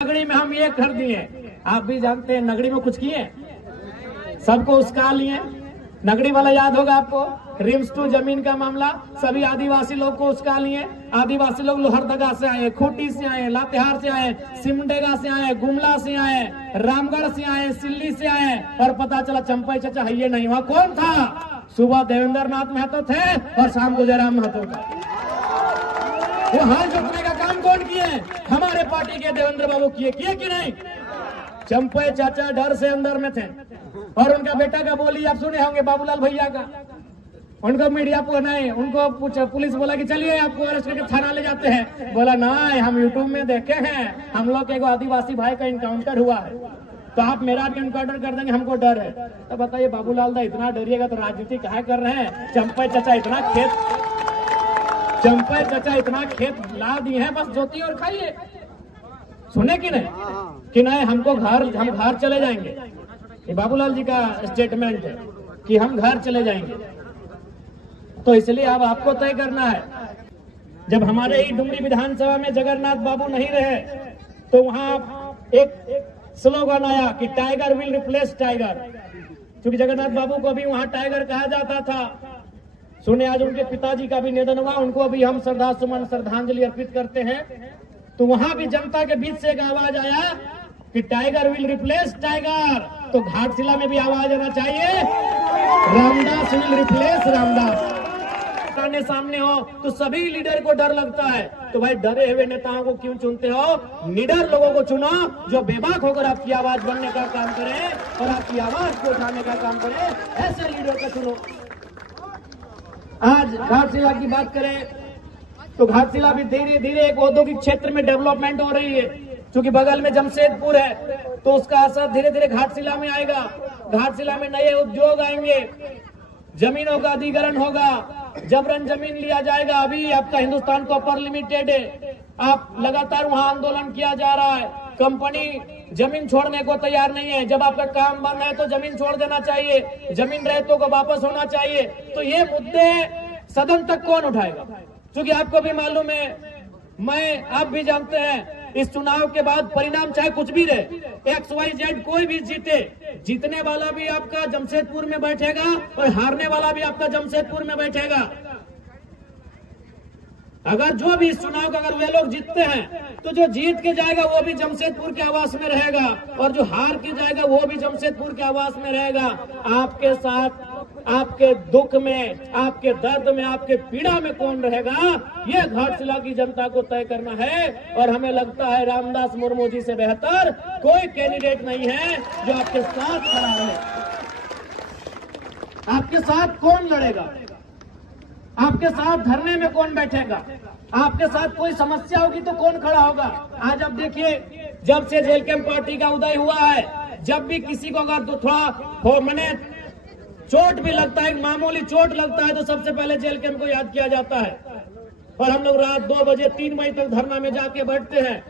नगरी में हम ये कर दिए, आप भी जानते हैं नगरी में कुछ किए, सबको उसका लिए। नगरी वाला याद होगा आपको, रिम्स टू जमीन का मामला, सभी आदिवासी लोग को उसका लिए। आदिवासी लोग लोहरदगा से आए, खूंटी से आए, लातेहार से आए, सिमडेगा से आए, गुमला से आए, रामगढ़ से आए, सिल्ली से आए, और पता चला चंपई चाचा है ये नहीं हुआ। कौन था? सुबह देवेंद्र नाथ महतो थे और शाम को जयराम महतो था। वो हाथ जोड़ने का काम कौन किए? हमारे पार्टी के देवेंद्र बाबू किए कि नहीं? चंपई चाचा डर से अंदर में थे। और उनका बेटा का बोली आप सुने होंगे, बाबूलाल भैया का। उनको मीडिया को नहीं, उनको पुलिस बोला कि चलिए आपको अरेस्ट करके थाना ले जाते हैं। बोला नहीं, हम यूट्यूब में देखे हैं, हम लोग के आदिवासी भाई का इनकाउंटर हुआ है, तो आप मेरा भी इनकाउंटर कर देंगे, हमको डर है। तो बताइए बाबूलाल दा इतना डरिएगा तो राजनीति काहे कर रहे हैं? चंपई चाचा इतना खेत ला दिए हैं, बस जोती और खाइए। सुने कि नहीं हम घर चले जाएंगे। ये बाबूलाल जी का स्टेटमेंट है कि हम घर चले जाएंगे। तो इसलिए अब आपको तय करना है। जब हमारे ही डुमरी विधानसभा में जगन्नाथ बाबू नहीं रहे तो वहां एक स्लोगन आया कि टाइगर विल रिप्लेस टाइगर, क्योंकि जगन्नाथ बाबू को भी वहां टाइगर कहा जाता था। सुने आज उनके पिताजी का भी निधन हुआ, उनको अभी हम श्रद्धांजलि अर्पित करते हैं। तो वहां भी जनता के बीच से एक आवाज आया कि टाइगर विल रिप्लेस टाइगर। तो घाटशिला में भी आवाज आना चाहिए, रामदास विल रिप्लेस रामदास। सामने हो तो सभी लीडर को डर लगता है, तो भाई डरे हुए नेताओं को क्यों चुनते हो? निडर लोगों को चुनो जो बेबाक होकर आपकी आवाज बनने का काम करे और आपकी आवाज को उठाने का काम करे, ऐसे लीडर को चुनो। आज घाटशिला की बात करें तो घाटशिला भी धीरे धीरे एक औद्योगिक क्षेत्र में डेवलपमेंट हो रही है। क्योंकि बगल में जमशेदपुर है तो उसका असर धीरे धीरे घाटशिला में आएगा। घाटशिला में नए उद्योग आएंगे, जमीनों का अधिग्रहण होगा, जबरन जमीन लिया जाएगा। अभी आपका हिंदुस्तान कॉपर लिमिटेड है, आप लगातार वहां आंदोलन किया जा रहा है, कंपनी जमीन छोड़ने को तैयार नहीं है। जब आपका काम बंद है तो जमीन छोड़ देना चाहिए, जमीन रहितों को वापस होना चाहिए। तो ये मुद्दे सदन तक कौन उठाएगा? क्योंकि आपको भी मालूम है, आप भी जानते हैं, इस चुनाव के बाद परिणाम चाहे कुछ भी रहे, XYZ कोई भी जीतने वाला भी आपका जमशेदपुर में बैठेगा और हारने वाला भी आपका जमशेदपुर में बैठेगा। अगर जो भी इस चुनाव का अगर वे लोग जीतते हैं तो जो जीत के जाएगा वो भी जमशेदपुर के आवास में रहेगा, और जो हार के जाएगा वो भी जमशेदपुर के आवास में रहेगा। आपके साथ आपके दुख में, आपके दर्द में, आपके पीड़ा में कौन रहेगा, ये घाटशिला की जनता को तय करना है। और हमें लगता है रामदास मुर्मू जी से बेहतर कोई कैंडिडेट नहीं है जो आपके साथ खड़ा है। आपके साथ कौन लड़ेगा? आपके साथ धरने में कौन बैठेगा? आपके साथ कोई समस्या होगी तो कौन खड़ा होगा? आज अब देखिए, जब से जेल कैंप पार्टी का उदय हुआ है, जब भी किसी को अगर थोड़ा मैंने चोट भी लगता है, मामूली चोट लगता है, तो सबसे पहले जेल कैंप को याद किया जाता है। और हम लोग रात 2 बजे 3 बजे तक धरना में जाके बैठते हैं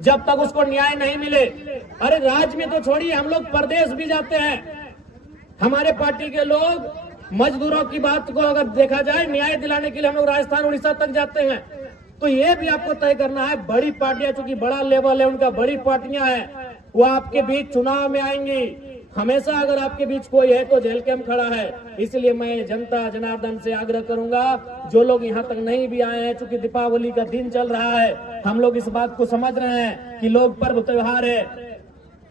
जब तक उसको न्याय नहीं मिले। अरे राज्य में तो छोड़िए, हम लोग प्रदेश भी जाते हैं। हमारे पार्टी के लोग मजदूरों की बात को अगर देखा जाए, न्याय दिलाने के लिए हम लोग राजस्थान उड़ीसा तक जाते हैं। तो ये भी आपको तय करना है, बड़ी पार्टियां, चूंकि बड़ा लेवल है उनका, बड़ी पार्टियां हैं, वो आपके बीच चुनाव में आएंगी। हमेशा अगर आपके बीच कोई है तो जेल कैंप खड़ा है। इसलिए मैं जनता जनार्दन से आग्रह करूंगा, जो लोग यहाँ तक नहीं भी आए हैं, चूंकि दीपावली का दिन चल रहा है, हम लोग इस बात को समझ रहे हैं कि लोग पर्व त्योहार है,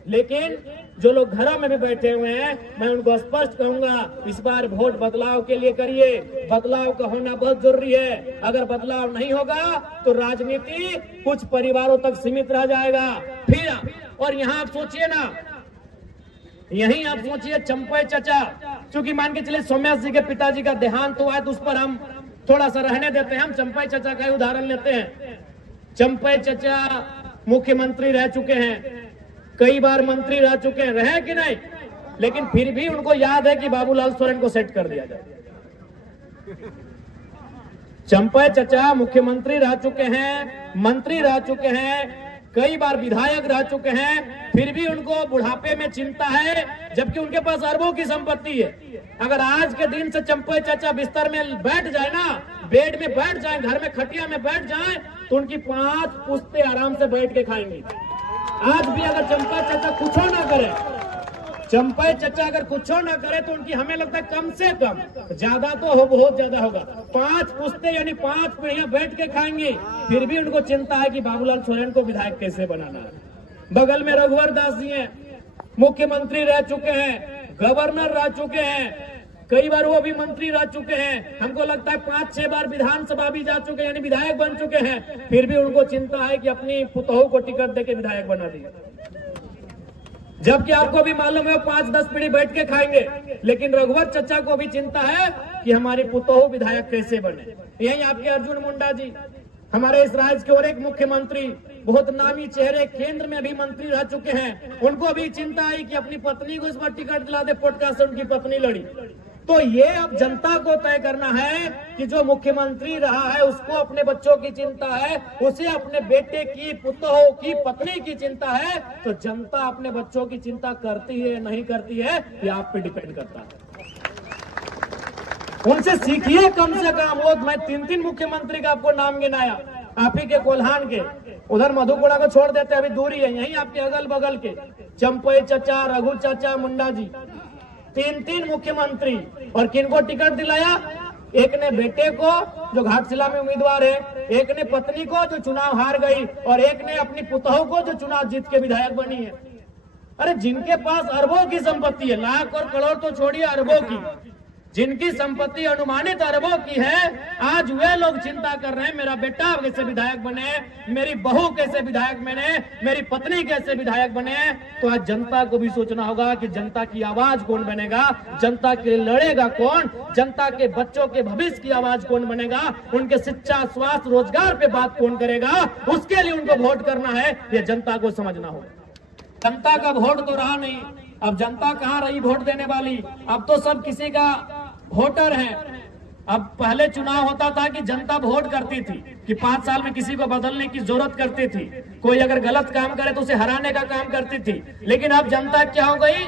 लेकिन जो लोग घरों में भी बैठे हुए हैं, मैं उनको स्पष्ट कहूंगा, इस बार वोट बदलाव के लिए करिए। बदलाव का होना बहुत जरूरी है। अगर बदलाव नहीं होगा तो राजनीति कुछ परिवारों तक सीमित रह जाएगा। फिर और यहाँ आप सोचिए ना, यहीं आप सोचिए चंपई चाचा, क्योंकि मान के चले सोम्या जी के पिताजी का देहांत हुआ है तो उस पर हम थोड़ा सा रहने देते हैं, हम चंपई चाचा का उदाहरण लेते हैं। चंपई चाचा मुख्यमंत्री रह चुके हैं, कई बार मंत्री रह चुके हैं, रहे कि नहीं, लेकिन फिर भी उनको याद है कि बाबूलाल सोरेन को सेट कर दिया जाए। चंपई चाचा मुख्यमंत्री रह चुके हैं, मंत्री रह चुके हैं, कई बार विधायक रह चुके हैं, फिर भी उनको बुढ़ापे में चिंता है, जबकि उनके पास अरबों की संपत्ति है। अगर आज के दिन से चंपई चाचा बिस्तर में बैठ जाए ना, बेड में बैठ जाए, घर में खटिया में बैठ जाए, तो उनकी 5 पुश्ते आराम से बैठ के खाएंगी। आज भी अगर चंपा चाचा कुछ ना करे, चंपा चाचा अगर कुछ ना करे तो उनकी हमें लगता है कम से कम, ज्यादा तो हो बहुत ज्यादा होगा, 5 पुश्ते यानी 5 पीढ़ियां बैठ के खाएंगे। फिर भी उनको चिंता है कि बाबूलाल सोरेन को विधायक कैसे बनाना है। बगल में रघुवर दास जी हैं, मुख्यमंत्री रह चुके हैं, गवर्नर रह चुके हैं, कई बार वो भी मंत्री रह चुके हैं, हमको लगता है 5-6 बार विधानसभा भी जा चुके हैं, यानी विधायक बन चुके हैं। फिर भी उनको चिंता है कि अपनी पुतोहू को टिकट देके विधायक बना दिया, जबकि आपको भी मालूम है 5-10 पीढ़ी बैठ के खाएंगे। लेकिन रघुवर चचा को भी चिंता है कि हमारी पुतोहू विधायक कैसे बने। यही आपके अर्जुन मुंडा जी, हमारे इस राज्य के और एक मुख्यमंत्री, बहुत नामी चेहरे, केंद्र में भी मंत्री रह चुके हैं, उनको भी चिंता आई कि अपनी पत्नी को इस बार टिकट दिला दे। पॉडकास्ट से उनकी पत्नी लड़ी। तो ये अब जनता को तय करना है कि जो मुख्यमंत्री रहा है उसको अपने बच्चों की चिंता है, उसे अपने बेटे की, पुतोहू की, पत्नी की चिंता है। तो जनता अपने बच्चों की चिंता करती है नहीं करती है, ये आप पे डिपेंड करता है। उनसे सीखिए कम से कम। वो मैं 3 मुख्यमंत्री का आपको नाम गिनाया, आप ही के कोल्हान के, उधर मधुपुरा को छोड़ देते, अभी दूरी है, यही आपके अगल बगल के चंपई चचा, रघु चाचा, मुंडा जी, 3 मुख्यमंत्री। और किनको टिकट दिलाया? एक ने बेटे को जो घाटशिला में उम्मीदवार है, एक ने पत्नी को जो चुनाव हार गई, और एक ने अपनी पुतोहू को जो चुनाव जीत के विधायक बनी है। अरे जिनके पास अरबों की संपत्ति है, लाख और करोड़ तो छोड़िए, अरबों की, जिनकी संपत्ति अनुमानित अरबों की है, आज वे लोग चिंता कर रहे हैं मेरा बेटा कैसे विधायक बने, मेरी बहू कैसे विधायक बने, मेरी पत्नी कैसे विधायक बने। तो आज जनता को भी सोचना होगा कि जनता की आवाज कौन बनेगा, जनता के लिए लड़ेगा कौन, जनता के बच्चों के भविष्य की आवाज कौन बनेगा, उनके शिक्षा, स्वास्थ्य, रोजगार पे बात कौन करेगा, उसके लिए उनको वोट करना है, ये जनता को समझना होगा। जनता का वोट तो रहा नहीं, अब जनता कहाँ रही वोट देने वाली? अब तो सब किसी का वोटर है। अब पहले चुनाव होता था कि जनता वोट करती थी कि 5 साल में किसी को बदलने की जरूरत करती थी, कोई अगर गलत काम करे तो उसे हराने का काम करती थी। लेकिन अब जनता क्या हो गई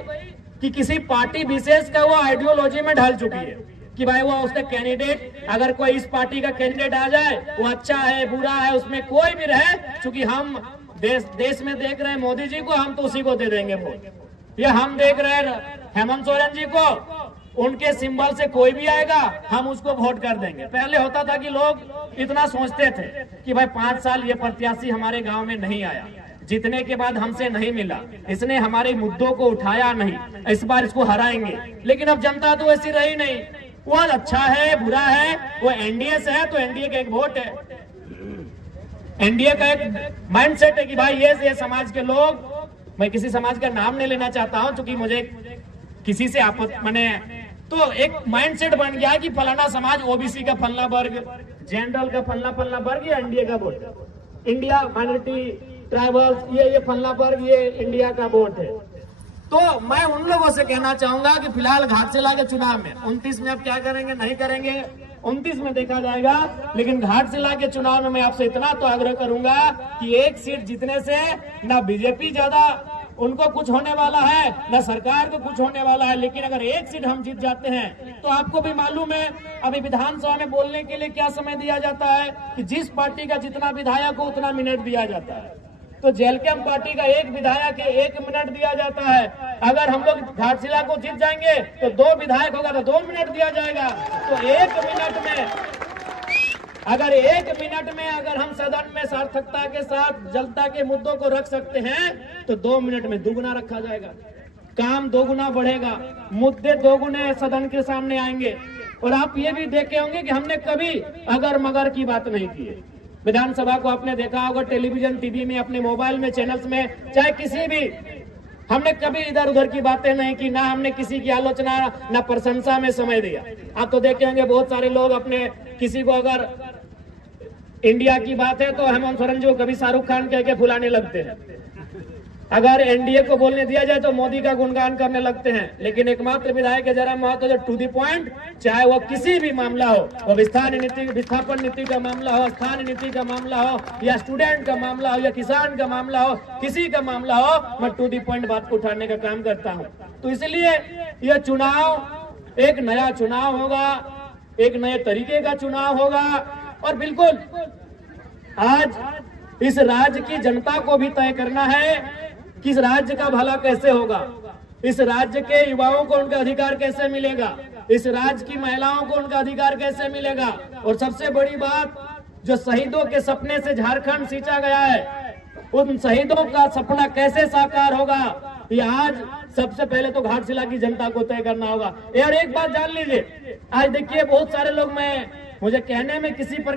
कि किसी पार्टी विशेष का वो आइडियोलॉजी में ढल चुकी है कि भाई वो उसका कैंडिडेट, अगर कोई इस पार्टी का कैंडिडेट आ जाए वो अच्छा है बुरा है, उसमें कोई भी रहे, क्योंकि हम देश में देख रहे हैं मोदी जी को, हम तो उसी को दे देंगे वोट। ये हम देख रहे हैं हेमंत सोरेन जी को, उनके सिंबल से कोई भी आएगा हम उसको वोट कर देंगे। पहले होता था कि लोग इतना सोचते थे कि भाई 5 साल ये प्रत्याशी हमारे गांव में नहीं आया, जीतने के बाद हमसे नहीं मिला, इसने हमारे मुद्दों को उठाया नहीं, इस बार इसको हराएंगे। लेकिन अब जनता तो ऐसी रही नहीं, वो अच्छा है बुरा है, वो एनडीए से है तो एनडीए का एक वोट है, एनडीए का एक माइंडसेट है कि भाई ये समाज के लोग, मैं किसी समाज का नाम नहीं लेना चाहता हूं क्योंकि मुझे किसी से आपत्ति, मैंने तो एक माइंडसेट बन गया कि फलाना समाज, ओबीसी का फलना वर्ग, जनरल का फलना वर्ग, ये एनडीए का वोट है, इंडिया माइनॉरिटी ट्राइबल्स, ये फलना वर्ग, ये इंडिया का वोट है। तो मैं उन लोगों से कहना चाहूंगा कि फिलहाल घाटशिला के चुनाव में 29 में अब क्या करेंगे नहीं करेंगे 29 में देखा जाएगा, लेकिन घाटशिला के चुनाव में मैं आपसे इतना तो आग्रह करूंगा कि एक सीट जीतने से ना बीजेपी ज्यादा उनको कुछ होने वाला है, न सरकार को कुछ होने वाला है, लेकिन अगर एक सीट हम जीत जाते हैं तो आपको भी मालूम है अभी विधानसभा में बोलने के लिए क्या समय दिया जाता है कि जिस पार्टी का जितना विधायक हो उतना मिनट दिया जाता है। तो जेलकैम पार्टी का एक विधायक है 1 मिनट दिया जाता है। अगर हम लोग घाटशिला को जीत जाएंगे तो 2 विधायक होगा तो 2 मिनट दिया जाएगा। तो 1 मिनट में अगर हम सदन में सार्थकता के साथ जनता के मुद्दों को रख सकते हैं तो 2 मिनट में दुगुना रखा जाएगा, काम दोगुना बढ़ेगा, मुद्दे दोगुने सदन के सामने आएंगे। और आप ये भी देखे होंगे कि हमने कभी अगर मगर की बात नहीं की है। विधानसभा को आपने देखा होगा टेलीविजन टीवी में, अपने मोबाइल में, चैनल्स में, चाहे किसी भी, हमने कभी इधर उधर की बातें नहीं की, ना हमने किसी की आलोचना ना प्रशंसा में समय दिया। आप तो देखे होंगे बहुत सारे लोग अपने किसी को अगर इंडिया की बात है तो हेमंत सोरेन जी को कभी शाहरुख खान कह के फुलाने लगते हैं, अगर एनडीए को बोलने दिया जाए तो मोदी का गुणगान करने लगते हैं। लेकिन एकमात्र विधायक जयराम महतो जो टू द पॉइंट, चाहे वो किसी भी मामला हो, वो विस्थापन नीति का मामला हो, स्थानीय नीति का मामला हो, या स्टूडेंट का मामला हो, या किसान का मामला हो, किसी का मामला हो, मैं टू द पॉइंट बात को उठाने का काम करता हूँ। तो इसलिए यह चुनाव एक नया चुनाव होगा, एक नए तरीके का चुनाव होगा। और बिल्कुल आज इस राज्य की जनता को भी तय करना है कि इस राज्य का भला कैसे होगा, इस राज्य के युवाओं को उनका अधिकार कैसे मिलेगा, इस राज्य की महिलाओं को उनका अधिकार कैसे मिलेगा, और सबसे बड़ी बात, जो शहीदों के सपने से झारखंड सींचा गया है, उन शहीदों का सपना कैसे साकार होगा, ये आज सबसे पहले तो घाटशिला की जनता को तय करना होगा। और एक बात जान लीजिए, आज देखिए बहुत सारे लोग, मुझे कहने में किसी पर